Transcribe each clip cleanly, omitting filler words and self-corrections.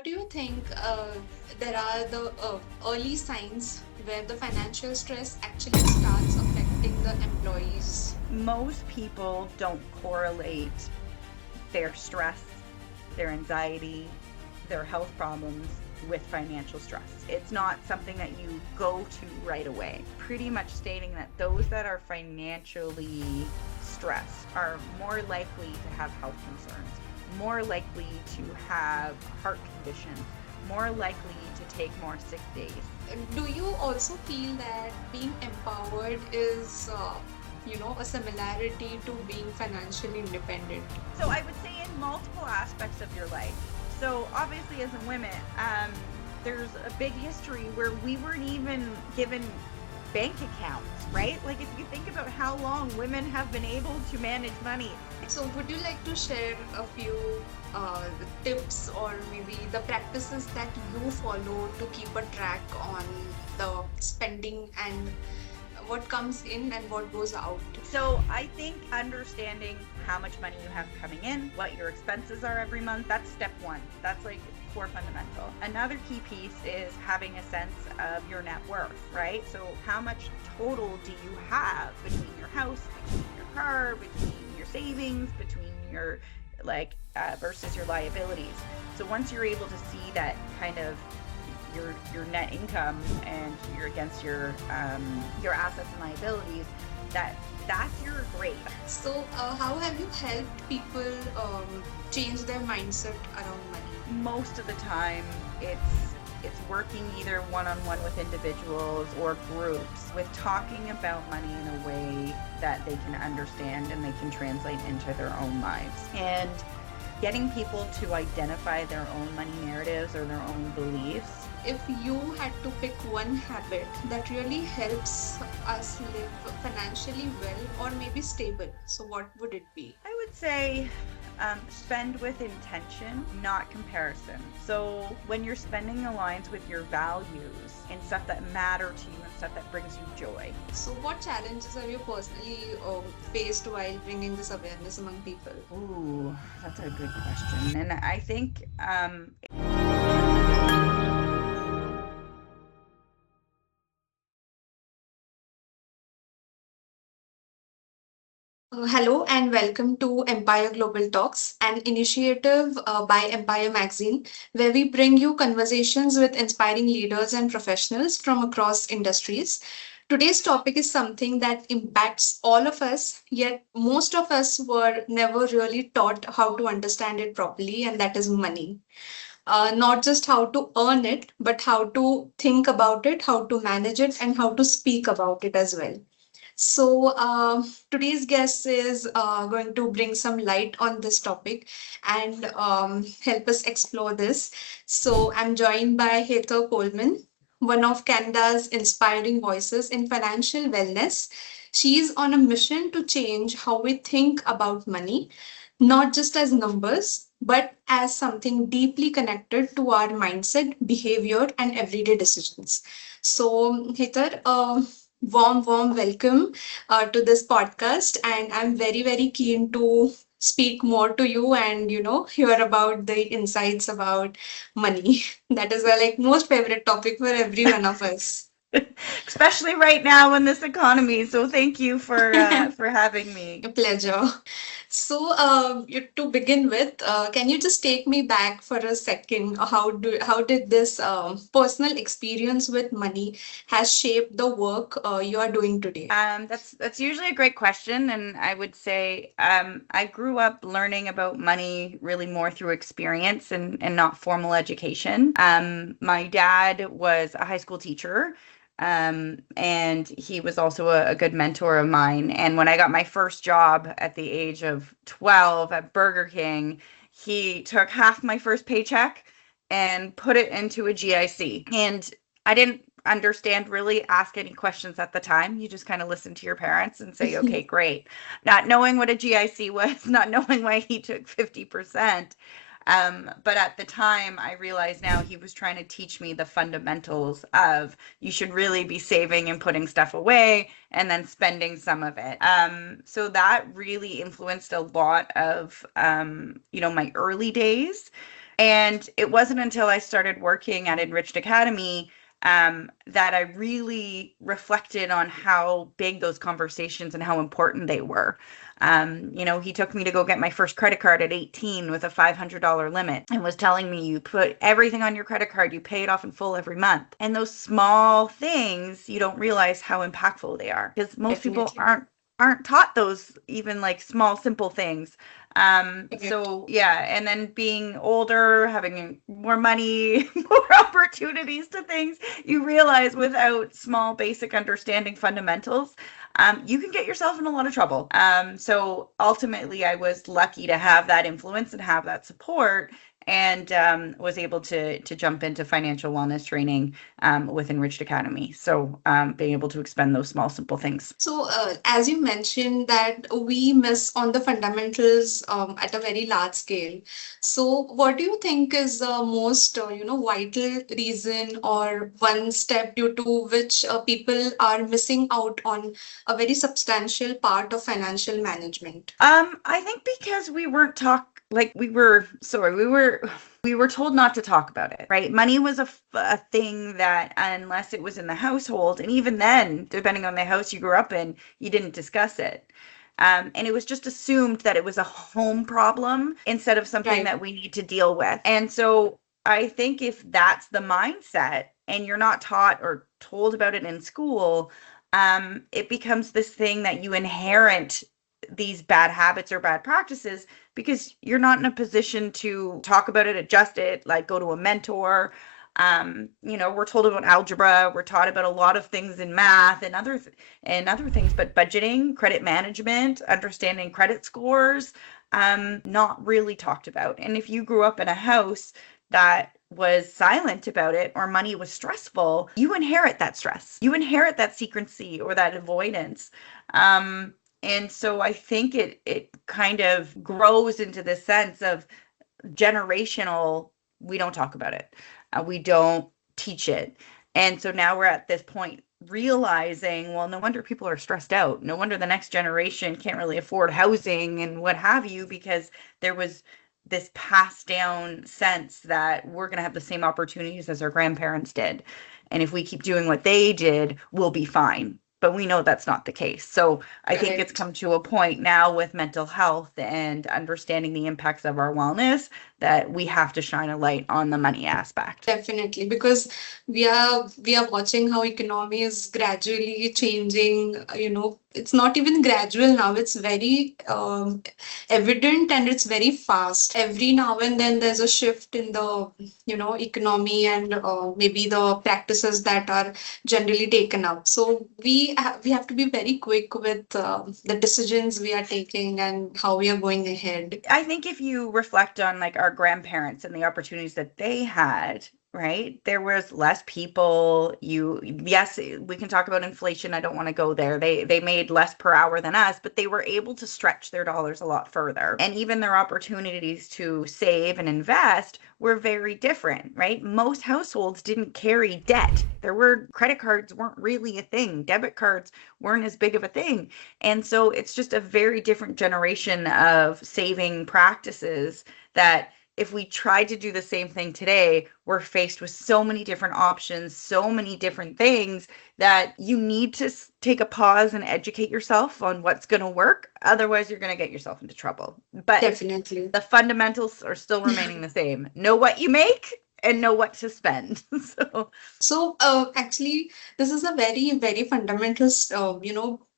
what do you think there are the early signs where the financial stress actually starts affecting the employees? Most people don't correlate their stress, their anxiety, their health problems with financial stress. It's not something that you go to right away. Pretty much stating that those that are financially stressed are more likely to have health concerns, more likely to have heart conditions, more likely to take more sick days. Do you also feel that being empowered is, a similarity to being financially independent? So I would say in multiple aspects of your life. So obviously as a woman, there's a big history where we weren't even given bank accounts, right? Like if you think about how long women have been able to manage money. So, would you like to share a few uh, tips or maybe the practices that you follow to keep a track on the spending and what comes in and what goes out? So I think understanding how much money you have coming in, what your expenses are every month, that's step one. That's like core fundamental. Another key piece is having a sense of your net worth, right? So how much total do you have between your house, between your car, between your savings, between your versus your liabilities. So once you're able to see that kind of your net income and you're against your assets and liabilities, that's your grade. So, how have you helped people change their mindset around money? Most of the time, it's working either one-on-one with individuals or groups with talking about money in a way that they can understand and they can translate into their own lives. And getting people to identify their own money narratives or their own beliefs. If you had to pick one habit that really helps us live financially well or maybe stable, so what would it be? I would say spend with intention, not comparison. So when your spending aligns with your values and stuff that matter to you and stuff that brings you joy. So, what challenges have you personally faced while bringing this awareness among people? Ooh, that's a good question. And I think Hello and welcome to Empire Global Talks, an initiative by Empire Magazine, where we bring you conversations with inspiring leaders and professionals from across industries. Today's topic is something that impacts all of us, yet most of us were never really taught how to understand it properly, and that is money. Not just how to earn it, but how to think about it, how to manage it, and how to speak about it as well. So, today's guest is going to bring some light on this topic and help us explore this. So, I'm joined by Heather Coleman, one of Canada's inspiring voices in financial wellness. She's on a mission to change how we think about money, not just as numbers, but as something deeply connected to our mindset, behavior, and everyday decisions. So, Heather, warm welcome to this podcast, and I'm very keen to speak more to you and hear about the insights about money. That is a most favorite topic for every one of us. especially right now in this economy. So thank you for having me. A pleasure. So, to begin with, can you just take me back for a second? How did this personal experience with money has shaped the work you are doing today? That's usually a great question, and I would say I grew up learning about money really more through experience and not formal education. My dad was a high school teacher, and he was also a good mentor of mine. And when I got my first job at the age of 12 at Burger King, he took half my first paycheck and put it into a GIC. And I didn't understand really ask any questions at the time. You just kind of listen to your parents and say, okay, great. Not knowing what a GIC was, not knowing why he took 50%. But at the time, I realized now he was trying to teach me the fundamentals of you should really be saving and putting stuff away and then spending some of it. So that really influenced a lot of, my early days. And it wasn't until I started working at Enriched Academy that I really reflected on how big those conversations and how important they were. He took me to go get my first credit card at 18 with a $500 limit and was telling me, you put everything on your credit card, you pay it off in full every month. And those small things, you don't realize how impactful they are, because most people Definitely. aren't taught those, even like small, simple things. Correct. So yeah, and then being older, having more money, more opportunities to things, you realize without small basic understanding fundamentals, you can get yourself in a lot of trouble. So ultimately I was lucky to have that influence and have that support, and was able to jump into financial wellness training with Enriched Academy. So being able to expend those small, simple things. So, as you mentioned that we miss on the fundamentals at a very large scale. So, what do you think is the most, vital reason or one step due to which people are missing out on a very substantial part of financial management? I think because we weren't we were told not to talk about it, right? Money was a thing that, unless it was in the household, and even then, depending on the house you grew up in, you didn't discuss it. And it was just assumed that it was a home problem instead of something Right. that we need to deal with. And so I think if that's the mindset and you're not taught or told about it in school, it becomes this thing that you inherit these bad habits or bad practices because you're not in a position to talk about it, adjust it, like go to a mentor. We're told about algebra, we're taught about a lot of things in math and other things, but budgeting, credit management, understanding credit scores, not really talked about. And if you grew up in a house that was silent about it, or money was stressful, you inherit that stress. You inherit that secrecy or that avoidance. And so I think it kind of grows into this sense of generational, we don't talk about it. We don't teach it. And so now we're at this point realizing, well, no wonder people are stressed out. No wonder the next generation can't really afford housing and what have you, because there was this passed down sense that we're going to have the same opportunities as our grandparents did. And if we keep doing what they did, we'll be fine. But we know that's not the case. So I think it's Correct. come to a point now with mental health and understanding the impacts of our wellness that we have to shine a light on the money aspect. Definitely, because we are watching how economy is gradually changing. It's not even gradual now. It's very evident and it's very fast. Every now and then there's a shift in the economy and maybe the practices that are generally taken up. So we have to be very quick with the decisions we are taking and how we are going ahead. I think if you reflect on like our grandparents and the opportunities that they had, right? There was less people. Yes, we can talk about inflation. I don't want to go there. They made less per hour than us, but they were able to stretch their dollars a lot further. And even their opportunities to save and invest were very different, right? Most households didn't carry debt. Credit cards weren't really a thing. Debit cards weren't as big of a thing. And so it's just a very different generation of saving practices that if we tried to do the same thing today, we're faced with so many different options, so many different things that you need to take a pause and educate yourself on what's going to work. Otherwise, you're going to get yourself into trouble. But Definitely. the fundamentals are still remaining the same. Know what you make and know what to spend. So, actually, this is a very, very fundamental,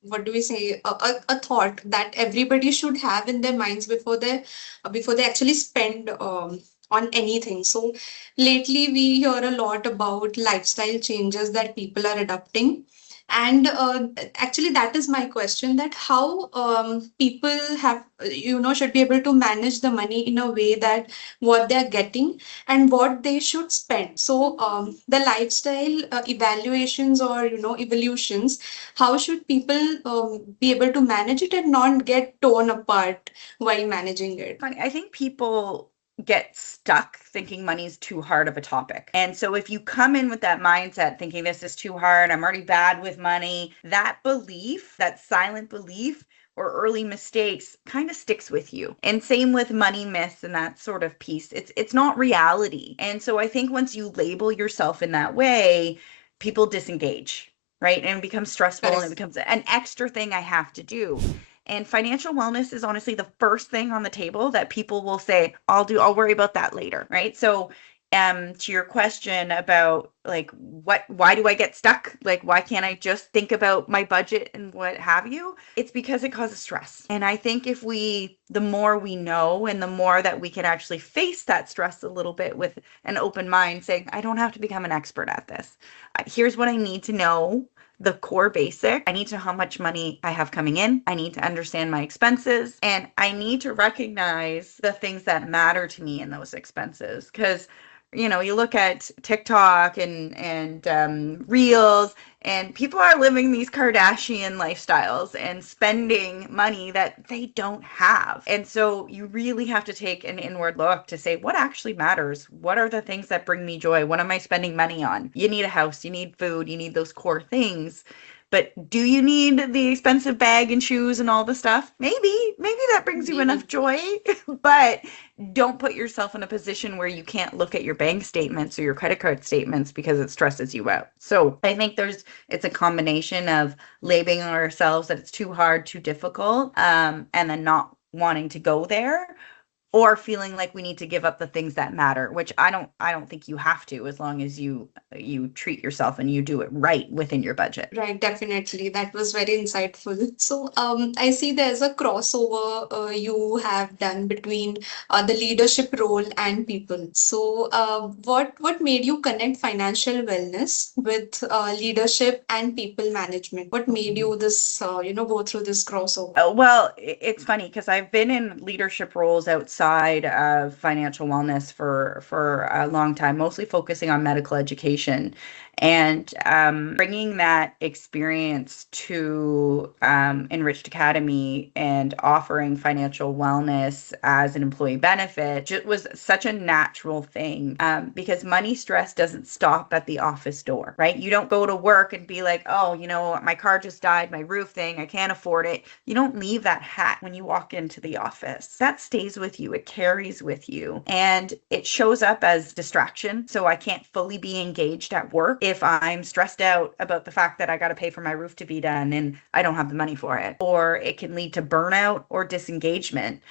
what do we say, a thought that everybody should have in their minds before they actually spend on anything. So, lately we hear a lot about lifestyle changes that people are adopting. And actually, that is my question, that how people should be able to manage the money in a way that what they're getting and what they should spend. So the lifestyle evaluations or evolutions, how should people be able to manage it and not get torn apart while managing it? Funny, I think people get stuck thinking money's too hard of a topic. And so if you come in with that mindset thinking this is too hard, I'm already bad with money, that belief, that silent belief, or early mistakes kind of sticks with you. And same with money myths and that sort of piece. It's not reality. And so I think once you label yourself in that way, people disengage, right? And it becomes stressful and it Correct. becomes an extra thing I have to do. And financial wellness is honestly the first thing on the table that people will say, I'll worry about that later, right? So to your question about like why do I get stuck? Like why can't I just think about my budget and what have you? It's because it causes stress. And I think if the more we know and the more that we can actually face that stress a little bit with an open mind, saying, I don't have to become an expert at this. Here's what I need to know, the core basic. I need to know how much money I have coming in. I need to understand my expenses, and I need to recognize the things that matter to me in those expenses. Because you look at TikTok and Reels, and people are living these Kardashian lifestyles and spending money that they don't have. And so you really have to take an inward look to say, what actually matters? What are the things that bring me joy? What am I spending money on? You need a house, you need food, you need those core things. But do you need the expensive bag and shoes and all the stuff? Maybe that brings you enough Maybe. joy, but don't put yourself in a position where you can't look at your bank statements or your credit card statements because it stresses you out. So I think it's a combination of labeling ourselves that it's too hard, too difficult, and then not wanting to go there, or feeling like we need to give up the things that matter, which I don't think you have to, as long as you treat yourself and you do it right within your budget. Right, definitely. That was very insightful. So, I see there's a crossover you have done between the leadership role and people. So, what made you connect financial wellness with leadership and people management? What made you this go through this crossover? Well, it's funny because I've been in leadership roles outside of financial wellness for a long time, mostly focusing on medical education, and bringing that experience to Enriched Academy and offering financial wellness as an employee benefit was such a natural thing, because money stress doesn't stop at the office door, right? You don't go to work and be like, oh, my car just died, my roof thing, I can't afford it. You don't leave that hat when you walk into the office. That stays with you, it carries with you, and it shows up as distraction. So I can't fully be engaged at work if I'm stressed out about the fact that I got to pay for my roof to be done and I don't have the money for it. Or it can lead to burnout or disengagement.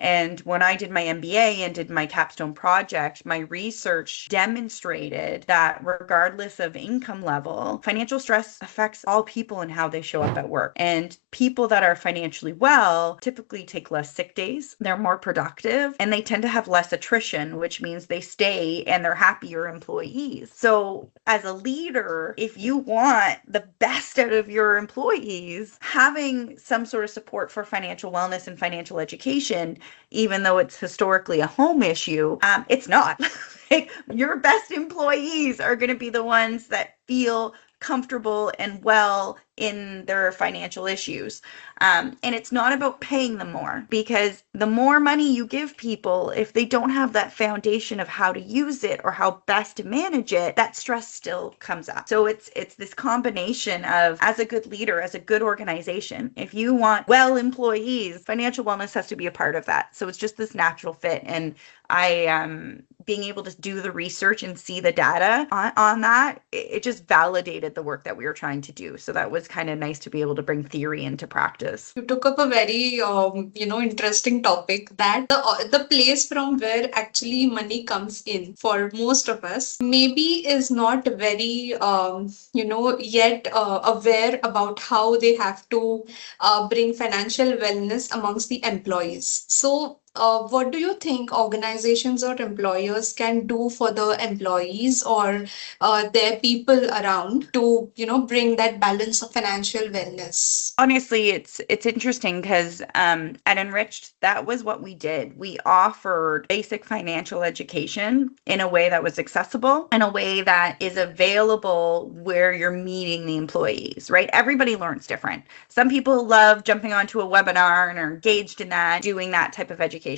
And when I did my MBA and did my capstone project, my research demonstrated that regardless of income level, financial stress affects all people and how they show up at work. And people that are financially well typically take less sick days, they're more productive, and they tend to have less attrition, which means they stay and they're happier employees. So as a leader, if you want the best out of your employees, having some sort of support for financial wellness and financial education, even though it's historically a home issue, it's not. Like, your best employees are going to be the ones that feel comfortable and well in their financial issues. And it's not about paying them more, because the more money you give people, if they don't have that foundation of how to use it or how best to manage it, that stress still comes up. So it's this combination of, as a good leader, as a good organization, if you want well employees, financial wellness has to be a part of that. So it's just this natural fit. And being able to do the research and see the data on that, it just validated the work that we were trying to do. So that was kind of nice to be able to bring theory into practice. You took up a very interesting topic, that the place from where actually money comes in for most of us maybe is not very yet aware about how they have to bring financial wellness amongst the employees. So what do you think organizations or employers can do for the employees or their people around to bring that balance of financial wellness? Honestly, it's interesting because at Enriched, that was what we did. We offered basic financial education in a way that was accessible, in a way that is available where you're meeting the employees, right? Everybody learns different. Some people love jumping onto a webinar and are engaged in that, doing that type of education.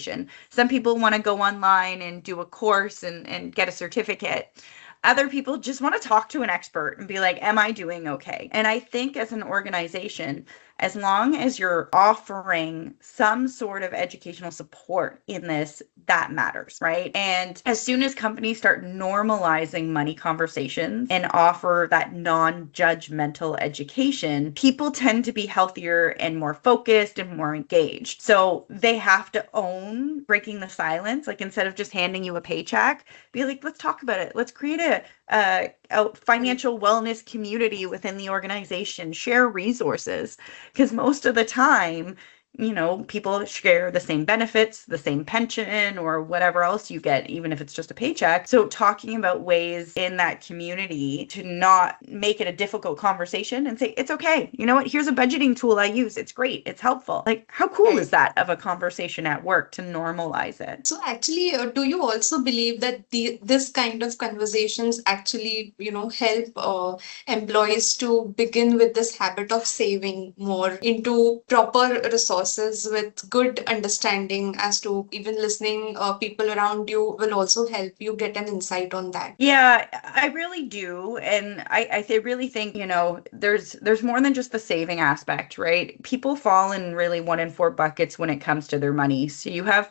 Some people want to go online and do a course and get a certificate. Other people just want to talk to an expert and be like, am I doing okay? And I think as an organization, as long as you're offering some sort of educational support in this, that matters, right? And as soon as companies start normalizing money conversations and offer that non-judgmental education, people tend to be healthier and more focused and more engaged. So they have to own breaking the silence. Like, instead of just handing you a paycheck, be like, let's talk about it. Let's create a financial wellness community within the organization, share resources. Because most of the time, people share the same benefits, the same pension, or whatever else you get, even if it's just a paycheck. So talking about ways in that community to not make it a difficult conversation and say, it's okay. You know what? Here's a budgeting tool I use. It's great. It's helpful. Like, how cool is that of a conversation at work to normalize it? So actually, do you also believe that this kind of conversations actually, help employees to begin with this habit of saving more into proper resources with good understanding as to even listening people around you will also help you get an insight on that? Yeah, I really do. And I really think, there's more than just the saving aspect, right? People fall in really 1 in 4 buckets when it comes to their money. So you have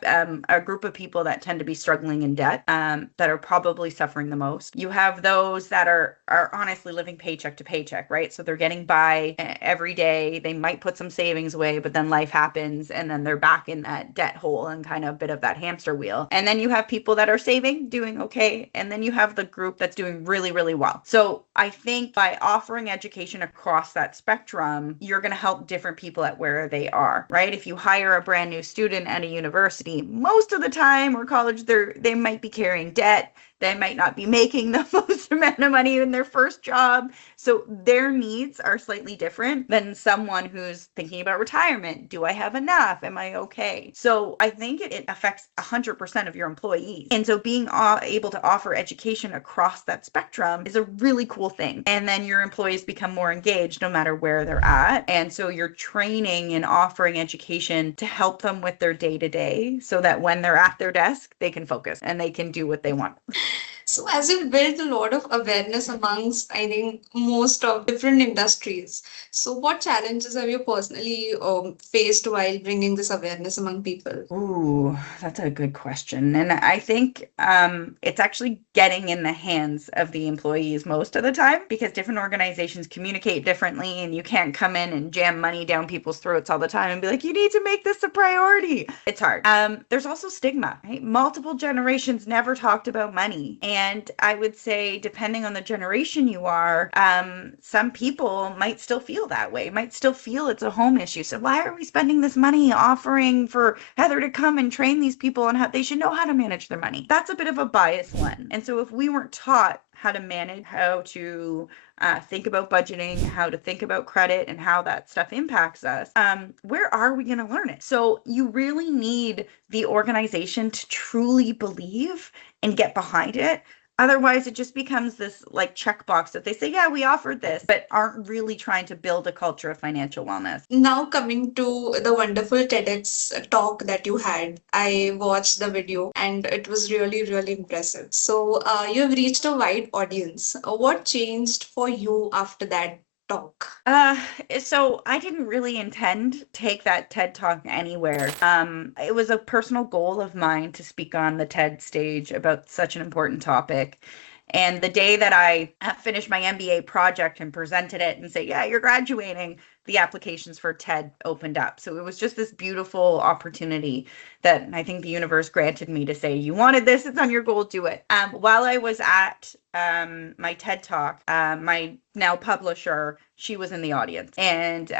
a group of people that tend to be struggling in debt, that are probably suffering the most. You have those that are honestly living paycheck to paycheck, right? So they're getting by every day. They might put some savings away, but then life happens and then they're back in that debt hole and kind of a bit of that hamster wheel. And then you have people that are saving, doing okay. And then you have the group that's doing really, really well. So I think by offering education across that spectrum, you're going to help different people at where they are, right? If you hire a brand new student at a university, most of the time, or college, they might be carrying debt. They might not be making the most amount of money in their first job. So their needs are slightly different than someone who's thinking about retirement. Do I have enough? Am I okay? So I think it affects 100% of your employees. And so being able to offer education across that spectrum is a really cool thing. And then your employees become more engaged no matter where they're at. And so you're training and offering education to help them with their day-to-day so that when they're at their desk, they can focus and they can do what they want. So as you've built a lot of awareness amongst, I think, most of different industries. So what challenges have you personally faced while bringing this awareness among people? Ooh, that's a good question. And I think it's actually getting in the hands of the employees most of the time, because different organizations communicate differently and you can't come in and jam money down people's throats all the time and be like, you need to make this a priority. It's hard. There's also stigma, right? Multiple generations never talked about money. And I would say, depending on the generation you are, some people might still feel that way, might still feel it's a home issue. So why are we spending this money offering for Heather to come and train these people on how they should know how to manage their money? That's a bit of a biased one. And so if we weren't taught how to manage, how to think about budgeting, how to think about credit, and how that stuff impacts us, where are we going to learn it? So you really need the organization to truly believe and get behind it. Otherwise, it just becomes this like checkbox that they say, yeah, we offered this, but aren't really trying to build a culture of financial wellness. Now coming to the wonderful TEDx talk that you had, I watched the video and it was really, really impressive. So you have reached a wide audience. What changed for you after that talk? So I didn't really intend to take that TED Talk anywhere. It was a personal goal of mine to speak on the TED stage about such an important topic. And the day that I finished my MBA project and presented it and say, yeah, you're graduating, the applications for TED opened up. So it was just this beautiful opportunity that I think the universe granted me to say, you wanted this, it's on your goal, do it. While I was at my TED Talk, my now publisher, she was in the audience. And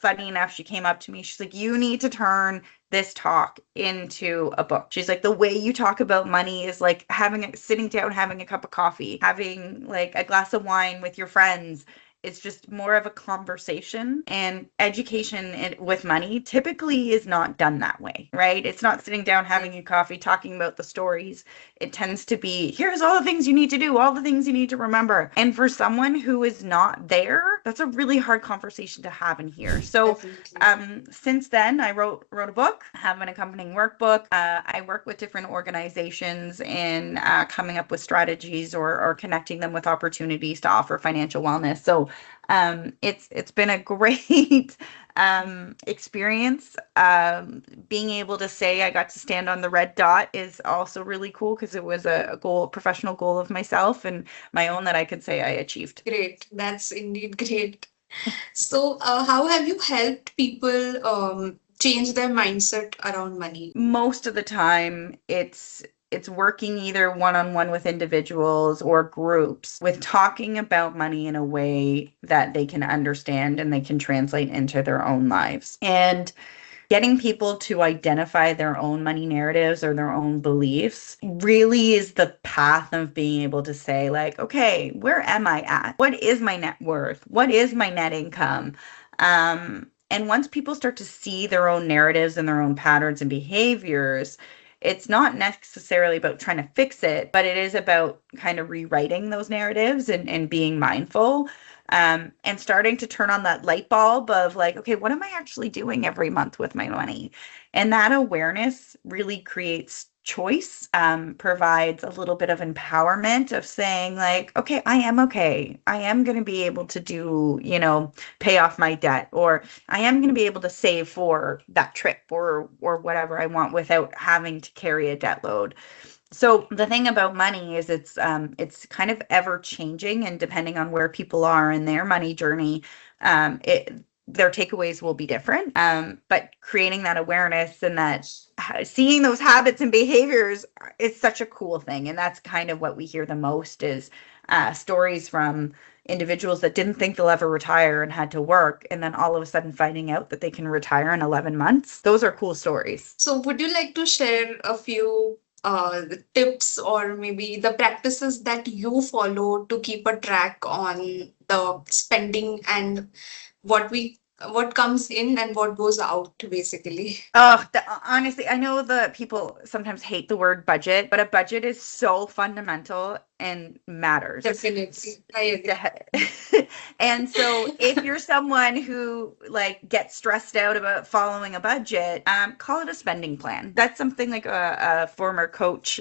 funny enough, she came up to me. She's like, you need to turn this talk into a book. She's like, the way you talk about money is like sitting down, having a cup of coffee, having like a glass of wine with your friends. It's just more of a conversation, and education with money typically is not done that way, right? It's not sitting down, having a coffee, talking about the stories. It tends to be, here's all the things you need to do, all the things you need to remember. And for someone who is not there, that's a really hard conversation to have in here. So since then, I wrote a book, have an accompanying workbook. I work with different organizations in coming up with strategies or connecting them with opportunities to offer financial wellness. So It's been a great experience. Being able to say I got to stand on the red dot is also really cool because it was a professional goal of myself and my own that I could say I achieved. Great. That's indeed great. So, how have you helped people change their mindset around money? Most of the time it's working either one-on-one with individuals or groups with talking about money in a way that they can understand and they can translate into their own lives. And getting people to identify their own money narratives or their own beliefs really is the path of being able to say, like, okay, where am I at? What is my net worth? What is my net income? And once people start to see their own narratives and their own patterns and behaviors, it's not necessarily about trying to fix it, but it is about kind of rewriting those narratives and being mindful. And starting to turn on that light bulb of like, okay, what am I actually doing every month with my money? And that awareness really creates choice, provides a little bit of empowerment of saying like, okay, I am okay. I am going to be able to do, pay off my debt, or I am going to be able to save for that trip or whatever I want without having to carry a debt load. So the thing about money is it's kind of ever changing, and depending on where people are in their money journey, their takeaways will be different. But creating that awareness and that seeing those habits and behaviors is such a cool thing. And that's kind of what we hear the most is stories from individuals that didn't think they'll ever retire and had to work, and then all of a sudden finding out that they can retire in 11 months. Those are cool stories. So, would you like to share a few tips or maybe the practices that you follow to keep a track on the spending and what comes in and what goes out, basically? Oh, honestly, I know the people sometimes hate the word budget, but a budget is so fundamental and matters. Definitely, I agree. And so if you're someone who like gets stressed out about following a budget, call it a spending plan. That's something like a former coach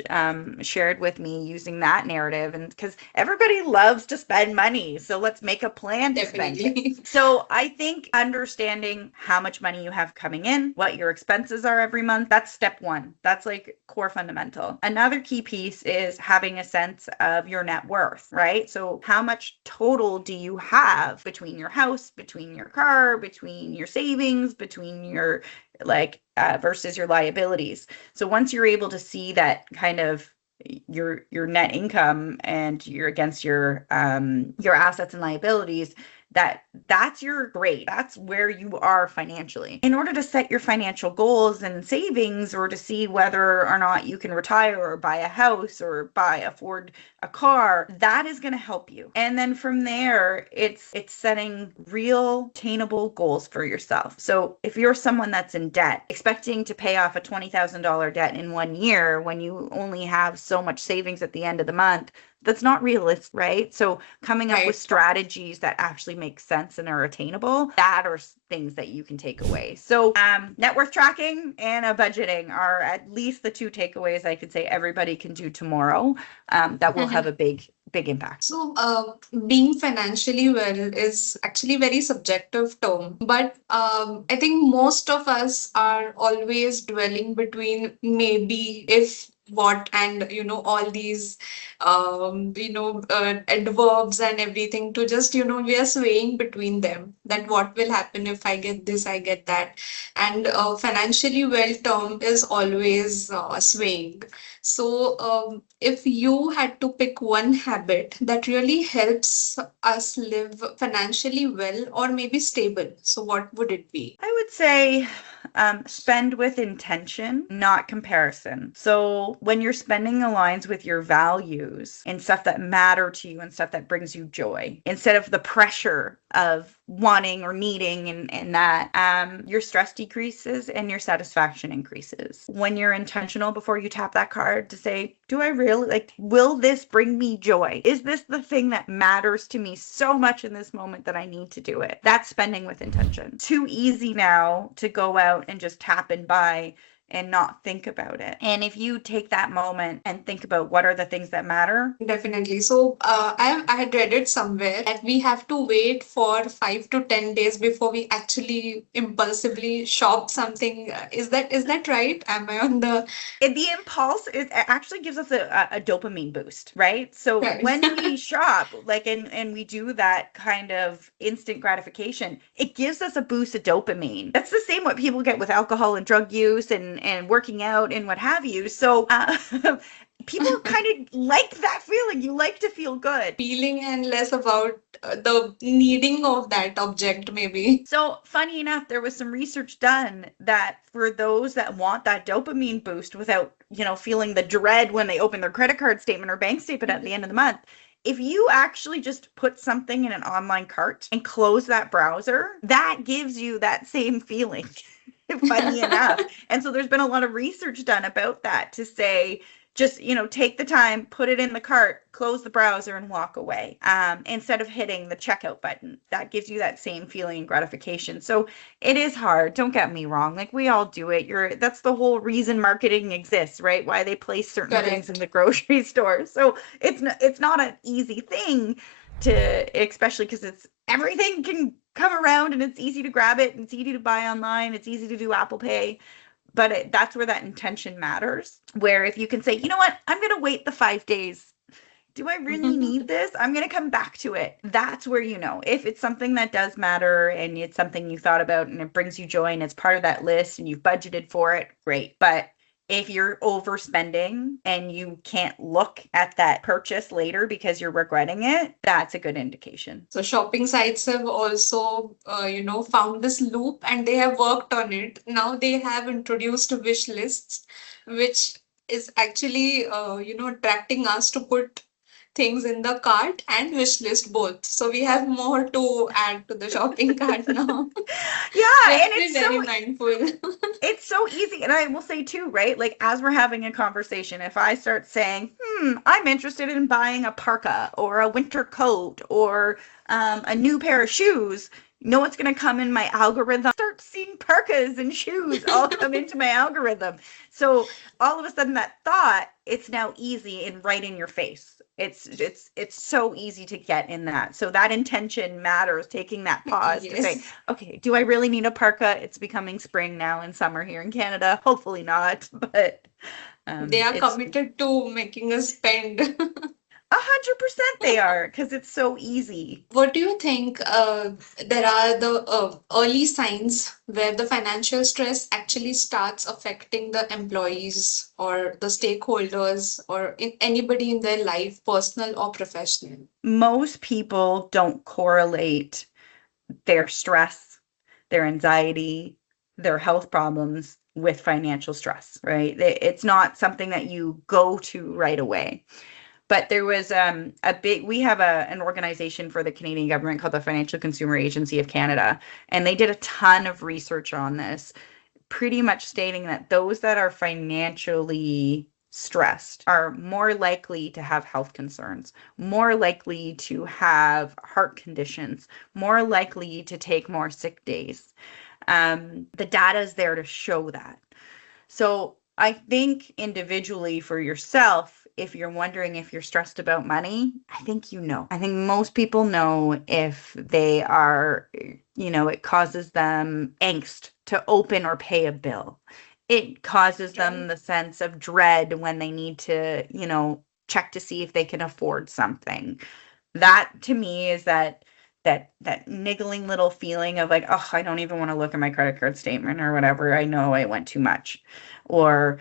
shared with me using that narrative. And because everybody loves to spend money, so let's make a plan to spend it. Definitely. So I think understanding how much money you have coming in, what your expenses are every month, that's step one. That's like core fundamental. Another key piece is having a sense of your net worth, right? So how much total do you have between your house, between your car, between your savings, between your versus your liabilities? So once you're able to see that kind of your net income and you're against your assets and liabilities, that's your grade. That's where you are financially. In order to set your financial goals and savings, or to see whether or not you can retire or buy a house or afford a car, that is going to help you. And then from there, it's setting real attainable goals for yourself. So if you're someone that's in debt, expecting to pay off a $20,000 debt in 1 year when you only have so much savings at the end of the month, that's not realistic, right? So coming up with strategies that actually make sense and are attainable, that are things that you can take away. So net worth tracking and budgeting are at least the two takeaways I could say everybody can do tomorrow that will have a big impact. So, being financially well is actually a very subjective term, but I think most of us are always dwelling between maybe, if, what, and all these adverbs and everything, to just we are swaying between them, that what will happen if I get this, I get that. And financially well term is always swaying. So, if you had to pick one habit that really helps us live financially well or maybe stable, so what would it be? I would say spend with intention, not comparison. So when your spending aligns with your values and stuff that matter to you and stuff that brings you joy, instead of the pressure of wanting or needing and that, your stress decreases and your satisfaction increases. When you're intentional before you tap that card to say, do I really will this bring me joy? Is this the thing that matters to me so much in this moment that I need to do it? That's spending with intention. Too easy now to go out and just tap and buy and not think about it. And if you take that moment and think about what are the things that matter. Definitely. So, I had read it somewhere that we have to wait for 5 to 10 days before we actually impulsively shop something. Is that right? Am I on the The impulse actually gives us a dopamine boost, right? So right? when we shop, like, and we do that kind of instant gratification, it gives us a boost of dopamine. That's the same what people get with alcohol and drug use and working out and what have you. So people kind of like that feeling. You like to feel good. Feeling and less about the needing of that object, maybe. So, funny enough, there was some research done that for those that want that dopamine boost without, feeling the dread when they open their credit card statement or bank statement at the end of the month, if you actually just put something in an online cart and close that browser, that gives you that same feeling. Funny enough. And so there's been a lot of research done about that to say, just take the time, put it in the cart, close the browser, and walk away, instead of hitting the checkout button. That gives you that same feeling and gratification. So it is hard, don't get me wrong, like we all do it. That's the whole reason marketing exists, right? Why they place certain things in Correct. the grocery store. So it's not an easy thing to, especially because it's everything can come around and it's easy to grab it and it's easy to buy online, it's easy to do Apple Pay. But that's where that intention matters, where if you can say, you know what, I'm going to wait the 5 days. Do I really need this? I'm going to come back to it. That's where, if it's something that does matter and it's something you thought about and it brings you joy and it's part of that list and you've budgeted for it, great. But if you're overspending and you can't look at that purchase later because you're regretting it, that's a good indication. So shopping sites have also, found this loop and they have worked on it. Now they have introduced wish lists, which is actually, attracting us to put things in the cart and wish list both. So we have more to add to the shopping cart now. We Yeah, have and to be very mindful. it's so easy. And I will say too, right? Like as we're having a conversation, if I start saying, I'm interested in buying a parka or a winter coat or a new pair of shoes, what's going to come in my algorithm? Start seeing parkas and shoes all come into my algorithm. So all of a sudden that thought, it's now easy and right in your face. It's so easy to get in that. So that intention matters, taking that pause to say, Yes. okay, do I really need a parka? It's becoming spring now and summer here in Canada. Hopefully not, but They are it's committed to making us spend. 100% they are, because it's so easy. What do you think there are the early signs where the financial stress actually starts affecting the employees or the stakeholders or anybody in their life, personal or professional? Most people don't correlate their stress, their anxiety, their health problems with financial stress, right? It's not something that you go to right away. But there was we have an organization for the Canadian government called the Financial Consumer Agency of Canada, and they did a ton of research on this, pretty much stating that those that are financially stressed are more likely to have health concerns, more likely to have heart conditions, more likely to take more sick days. The data is there to show that. So I think individually for yourself, if you're wondering if you're stressed about money, I think I think most people know if they are, it causes them angst to open or pay a bill. It causes them the sense of dread when they need to, check to see if they can afford something. That to me is that niggling little feeling of like, oh, I don't even want to look at my credit card statement or whatever. I know I went too much. Or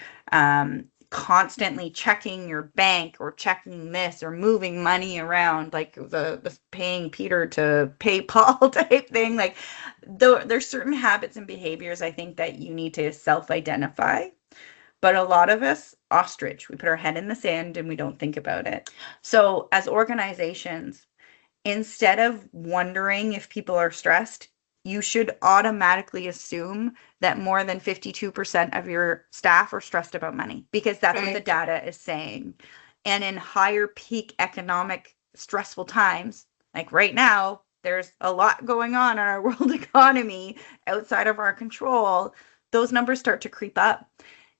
constantly checking your bank or checking this or moving money around, like the paying Peter to PayPal type thing. Like there's certain habits and behaviors I think that you need to self-identify. But a lot of us, ostrich, we put our head in the sand and we don't think about it. So as organizations, instead of wondering if people are stressed, you should automatically assume that more than 52% of your staff are stressed about money, because that's what the Right. data is saying. And in higher peak economic stressful times, like right now, there's a lot going on in our world economy outside of our control. Those numbers start to creep up.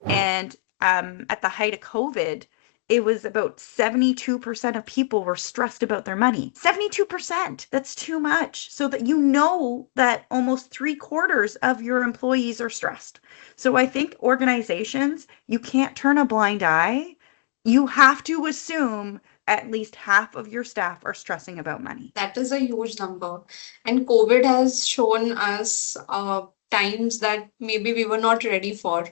And at the height of COVID, it was about 72% of people were stressed about their money. 72%. That's too much. So that you know that almost 3/4 of your employees are stressed. So I think organizations, you can't turn a blind eye. You have to assume at least half of your staff are stressing about money. That is a huge number. And COVID has shown us times that maybe we were not ready for.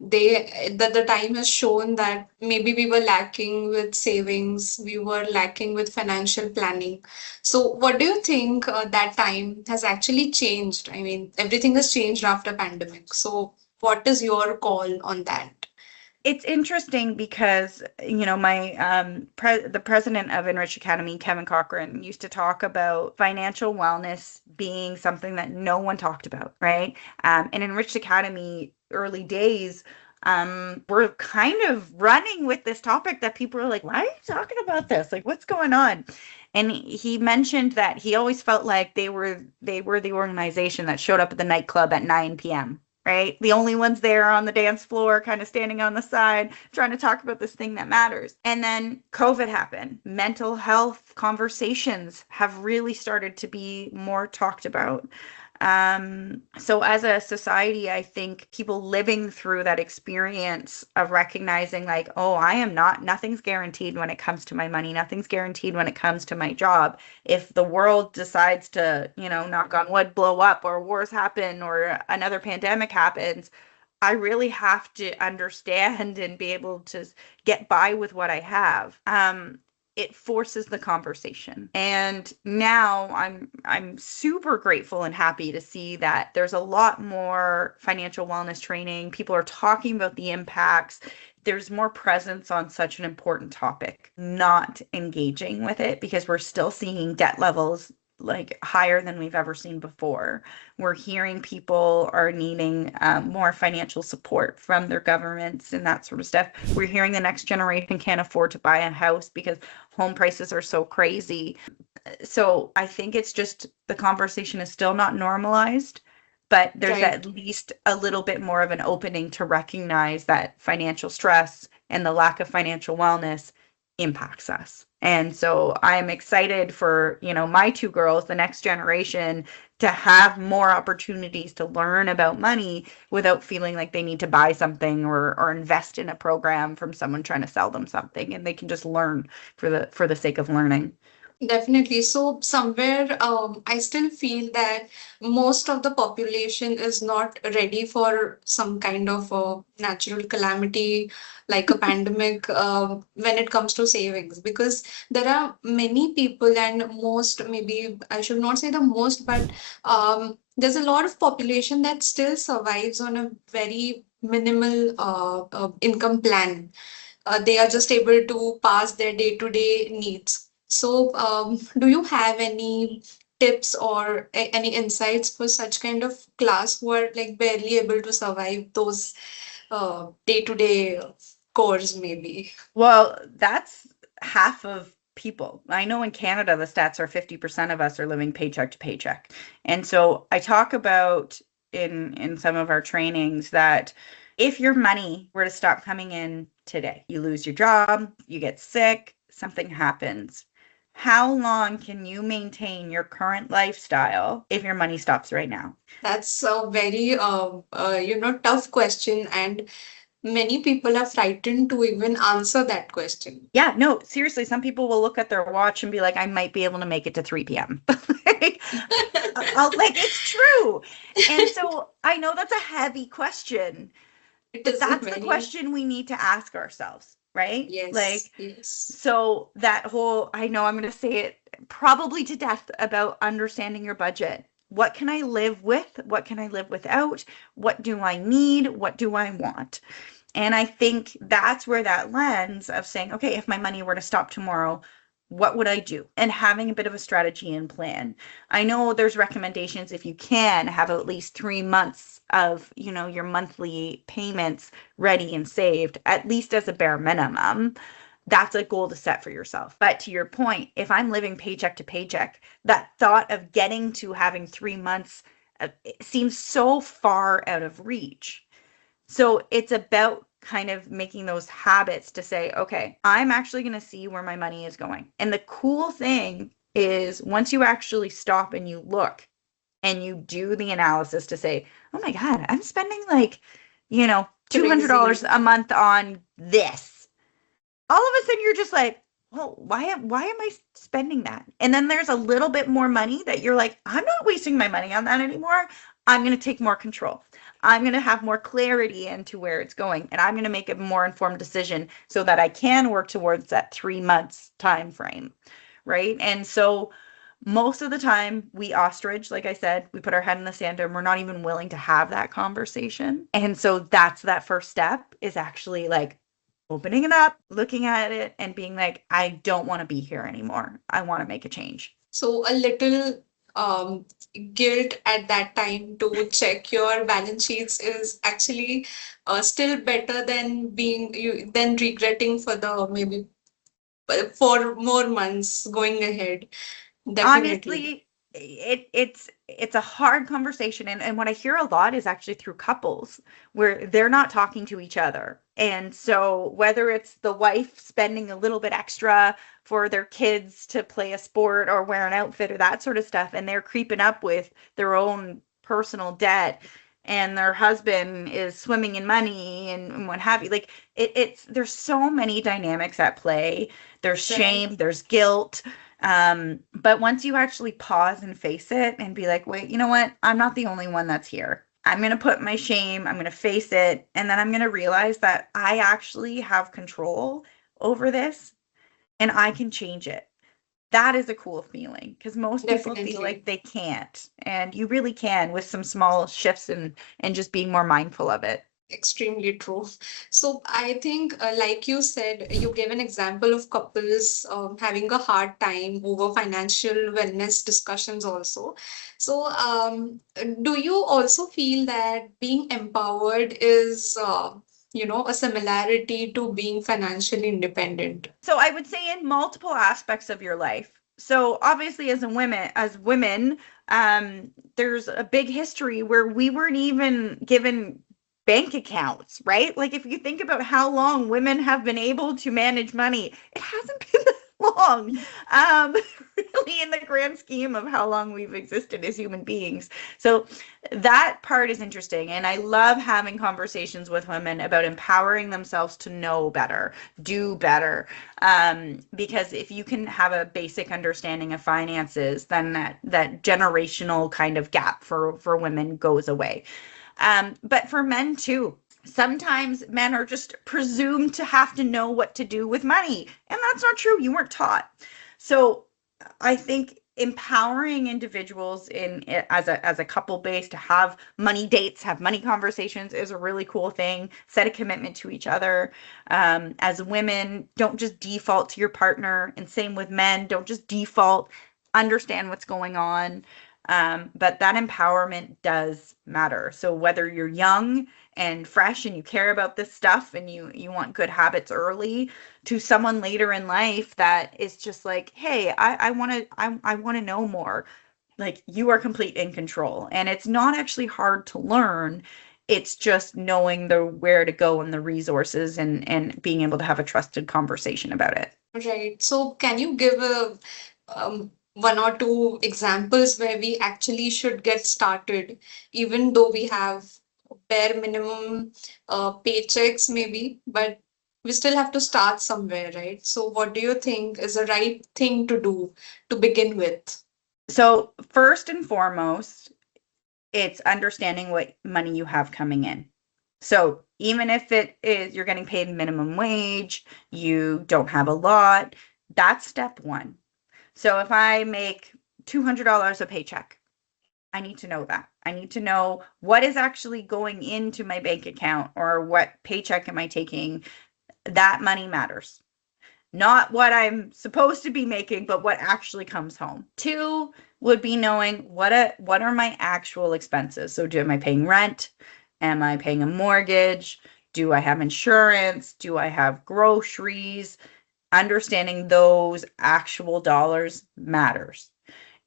That the time has shown that maybe we were lacking with savings, we were lacking with financial planning. So, what do you think that time has actually changed? I mean, everything has changed after pandemic. So, what is your call on that? It's interesting because, my the president of Enrich Academy, Kevin Cochran, used to talk about financial wellness being something that no one talked about, right? And Enriched Academy early days, we're kind of running with this topic that people are like, why are you talking about this? Like, what's going on? And he mentioned that he always felt like they were the organization that showed up at the nightclub at 9 p.m., right? The only ones there on the dance floor, kind of standing on the side, trying to talk about this thing that matters. And then COVID happened. Mental health conversations have really started to be more talked about. So as a society, I think people living through that experience of recognizing like, oh, nothing's guaranteed when it comes to my money. Nothing's guaranteed when it comes to my job. If the world decides to, knock on wood, blow up, or wars happen, or another pandemic happens, I really have to understand and be able to get by with what I have. It forces the conversation. And now I'm super grateful and happy to see that there's a lot more financial wellness training. People are talking about the impacts. There's more presence on such an important topic, not engaging with it because we're still seeing debt levels like higher than we've ever seen before. We're hearing people are needing more financial support from their governments and that sort of stuff. We're hearing the next generation can't afford to buy a house because home prices are so crazy. So I think it's just the conversation is still not normalized, but there's Right. at least a little bit more of an opening to recognize that financial stress and the lack of financial wellness impacts us. And so I'm excited for, my two girls, the next generation, to have more opportunities to learn about money without feeling like they need to buy something or invest in a program from someone trying to sell them something, and they can just learn for the sake of learning. Definitely. So somewhere, I still feel that most of the population is not ready for some kind of natural calamity like a pandemic when it comes to savings, because there are many people, and most, maybe I should not say the most, but there's a lot of population that still survives on a very minimal income plan. They are just able to pass their day-to-day needs. So, do you have any tips or any insights for such kind of class who are like barely able to survive those day-to-day chores, maybe? Well, that's half of people. I know in Canada, the stats are 50% of us are living paycheck to paycheck. And so I talk about in some of our trainings that if your money were to stop coming in today, you lose your job, you get sick, something happens. How long can you maintain your current lifestyle if your money stops right now? That's a very tough question, and many people are frightened to even answer that question. Yeah, no, seriously, some people will look at their watch and be like, I might be able to make it to 3 p.m. Like, like, it's true. And so I know that's a heavy question, It but is a that's the very, question we need to ask ourselves, right? yes, Like, yes. so that whole, I know I'm going to say it probably to death about understanding your budget. What can I live with? What can I live without? What do I need? What do I want? And I think that's where that lens of saying, okay, if my money were to stop tomorrow, what would I do? And having a bit of a strategy and plan. I know there's recommendations if you can have at least 3 months of, your monthly payments ready and saved, at least as a bare minimum. That's a goal to set for yourself. But to your point, if I'm living paycheck to paycheck, that thought of getting to having 3 months it seems so far out of reach. So it's about kind of making those habits to say, okay, I'm actually going to see where my money is going. And the cool thing is once you actually stop and you look and you do the analysis to say, oh my God, I'm spending like, $200 Crazy. a month on this. All of a sudden you're just like, well, why am I spending that? And then there's a little bit more money that you're like, I'm not wasting my money on that anymore. I'm going to take more control. I'm going to have more clarity into where it's going, and I'm going to make a more informed decision so that I can work towards that 3 months time frame, right? And so most of the time we ostrich, like I said, we put our head in the sand and we're not even willing to have that conversation. And so that's that first step, is actually like opening it up, looking at it and being like, I don't want to be here anymore. I want to make a change. So a little um, guilt at that time to check your balance sheets is actually still better than regretting for the maybe for more months going ahead. Definitely. Honestly, it's a hard conversation, and what I hear a lot is actually through couples where they're not talking to each other. And so whether it's the wife spending a little bit extra for their kids to play a sport or wear an outfit or that sort of stuff, and they're creeping up with their own personal debt, and their husband is swimming in money and what have you, like it's there's so many dynamics at play. There's Right. shame, there's guilt, but once you actually pause and face it and be like, wait, you know what? I'm not the only one that's here. I'm going to put my shame, I'm going to face it, and then I'm going to realize that I actually have control over this and I can change it. That is a cool feeling, because most people feel Definitely. like they can't, and you really can with some small shifts and just being more mindful of it. Extremely true. So I think, like you said, you gave an example of couples having a hard time over financial wellness discussions also. So do you also feel that being empowered is, a similarity to being financially independent? So I would say in multiple aspects of your life. So obviously as women, there's a big history where we weren't even given bank accounts, right? Like if you think about how long women have been able to manage money, it hasn't been that long. Really in the grand scheme of how long we've existed as human beings. So that part is interesting. And I love having conversations with women about empowering themselves to know better, do better, because if you can have a basic understanding of finances, then that generational kind of gap for women goes away. But for men too, sometimes men are just presumed to have to know what to do with money, and that's not true. You weren't taught. So I think empowering individuals in as a couple base to have money dates, have money conversations is a really cool thing. Set a commitment to each other. As women, don't just default to your partner, and same with men. Don't just default. Understand what's going on. But that empowerment does matter. So whether you're young and fresh and you care about this stuff and you want good habits early, to someone later in life that is just like, hey, I want to I want to know more. Like, you are complete in control, and it's not actually hard to learn. It's just knowing the where to go and the resources, and being able to have a trusted conversation about it. Right. So can you give one or two examples where we actually should get started, even though we have bare minimum paychecks, maybe, but we still have to start somewhere, right? So what do you think is the right thing to do to begin with? So first and foremost, it's understanding what money you have coming in. So even if it is you're getting paid minimum wage, you don't have a lot, that's step one. So if I make $200 a paycheck, I need to know that. I need to know what is actually going into my bank account, or what paycheck am I taking. That money matters. Not what I'm supposed to be making, but what actually comes home. Two would be knowing what are my actual expenses. So am I paying rent? Am I paying a mortgage? Do I have insurance? Do I have groceries? Understanding those actual dollars matters.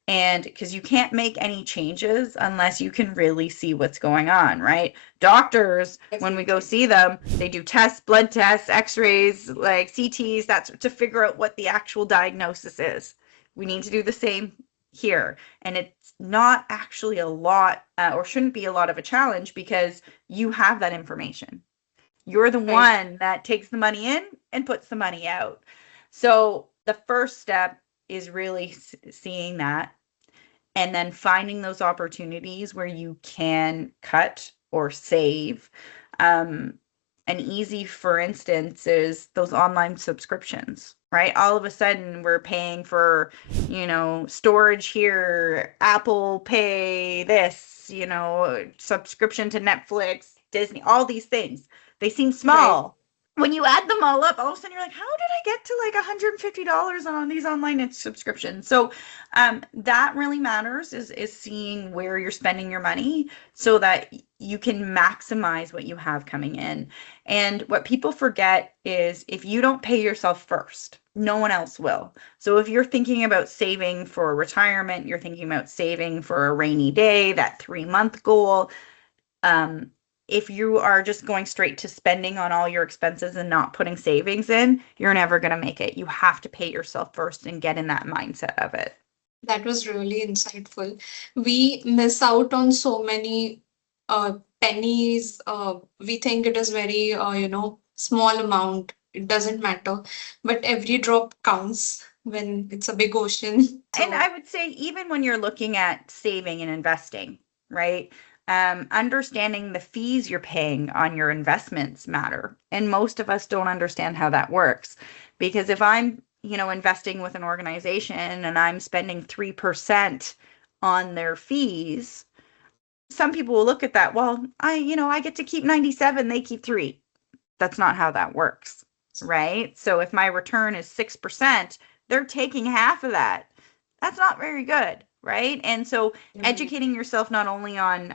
And because you can't make any changes unless you can really see what's going on, right? Doctors, when we go see them, they do tests, blood tests, x-rays, like CTs, that's to figure out what the actual diagnosis is. We need to do the same here. And it's not actually a lot, or shouldn't be a lot of a challenge, because you have that information. You're the one that takes the money in and puts the money out. So the first step is really seeing that, and then finding those opportunities where you can cut or save. An easy, for instance, is those online subscriptions, right? All of a sudden we're paying for, storage here, Apple Pay, this, subscription to Netflix, Disney, all these things. They seem small. When you add them all up, all of a sudden you're like, how did I get to like $150 on these online subscriptions? So that really matters, is seeing where you're spending your money so that you can maximize what you have coming in. And what people forget is, if you don't pay yourself first, no one else will. So if you're thinking about saving for retirement, you're thinking about saving for a rainy day, that 3-month goal, if you are just going straight to spending on all your expenses and not putting savings in, you're never going to make it. You have to pay yourself first and get in that mindset of it. That was really insightful. We miss out on so many pennies. We think it is very, small amount. It doesn't matter, but every drop counts when it's a big ocean. And I would say, even when you're looking at saving and investing, right? Understanding the fees you're paying on your investments matter. And most of us don't understand how that works. Because if I'm, investing with an organization and I'm spending 3% on their fees, some people will look at that, well, I get to keep 97, they keep 3. That's not how that works, right? So if my return is 6%, they're taking half of that. That's not very good, right? And so educating yourself not only on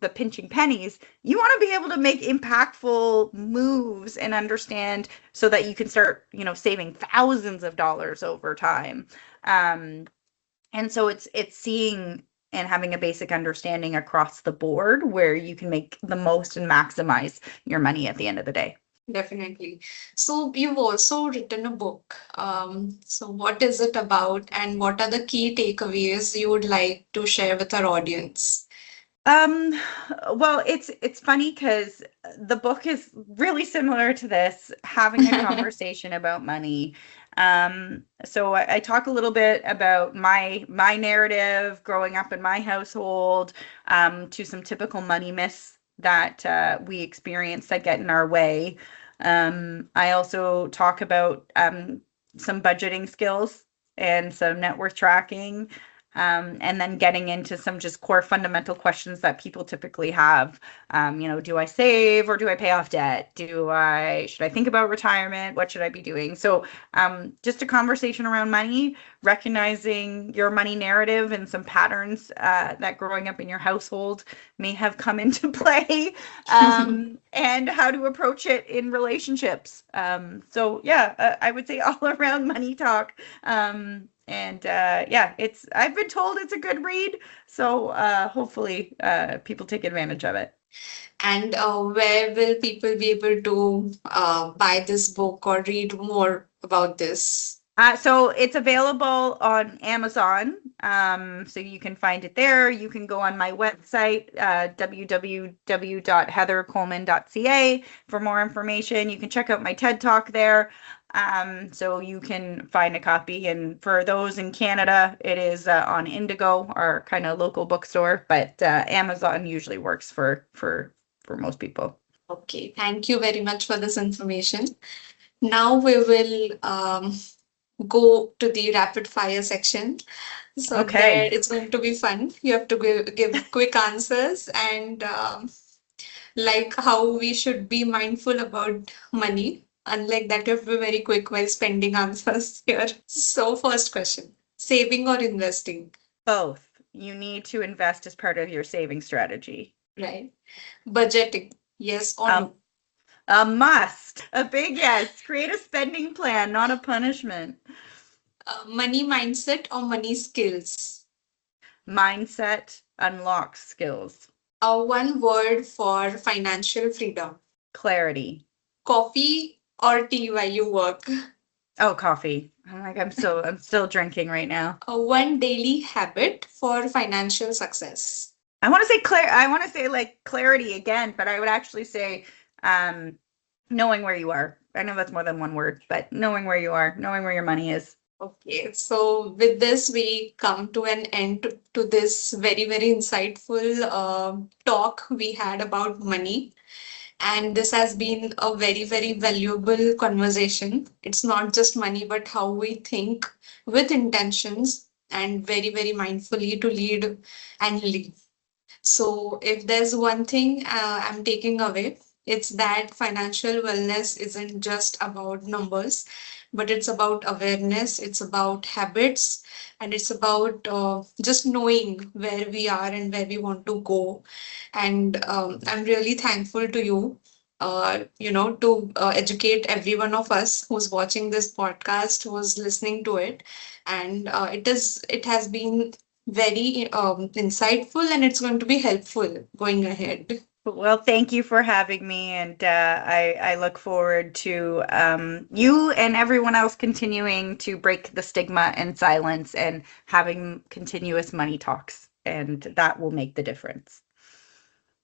the pinching pennies, you want to be able to make impactful moves and understand, so that you can start, saving thousands of dollars over time. And so it's seeing and having a basic understanding across the board where you can make the most and maximize your money at the end of the day. Definitely. So you've also written a book. So what is it about, and what are the key takeaways you would like to share with our audience? Well, it's funny because the book is really similar to this, having a conversation about money. So I talk a little bit about my narrative growing up in my household, to some typical money myths that we experience that get in our way. I also talk about some budgeting skills and some net worth tracking, and then getting into some just core fundamental questions that people typically have. Do I save or do I pay off debt? Should I think about retirement? What should I be doing? So just a conversation around money, recognizing your money narrative and some patterns that growing up in your household may have come into play, and how to approach it in relationships. So yeah, I would say all around money talk. I've been told it's a good read, so hopefully people take advantage of it. And where will people be able to buy this book or read more about this? So it's available on Amazon. So you can find it there. You can go on my website, www.heathercoleman.ca, for more information. You can check out my TED Talk there. So you can find a copy. And for those in Canada, it is on Indigo, our kind of local bookstore. But Amazon usually works for most people. Okay, thank you very much for this information. Now we will go to the rapid fire section. So Okay. there it's going to be fun. You have to give quick answers, and like how we should be mindful about money. Unlike that, you have to be very quick while spending answers here. So first question, saving or investing? Both. You need to invest as part of your saving strategy. Right. Budgeting, yes or no? A must. A big yes. Create a spending plan, not a punishment. Money mindset or money skills? Mindset unlocks skills. One word for financial freedom. Clarity. Coffee or tea while you work. Oh, coffee. I'm still drinking right now. One daily habit for financial success. I want to say like clarity again, but I would actually say um knowing where you are. I know that's more than one word, but knowing where you are, knowing where your money is. Okay, so with this, we come to an end to this very, very insightful talk we had about money. And this has been a very, very valuable conversation. It's not just money, but how we think with intentions and very, very mindfully to lead and live. So, if there's one thing I'm taking away, it's that financial wellness isn't just about numbers, but it's about awareness, it's about habits, and it's about just knowing where we are and where we want to go. And I'm really thankful to you. To educate every one of us who's watching this podcast, who's listening to it, and it has been very insightful and it's going to be helpful going ahead. Well, thank you for having me, and I look forward to you and everyone else continuing to break the stigma and silence and having continuous money talks, and that will make the difference.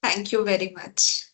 Thank you very much.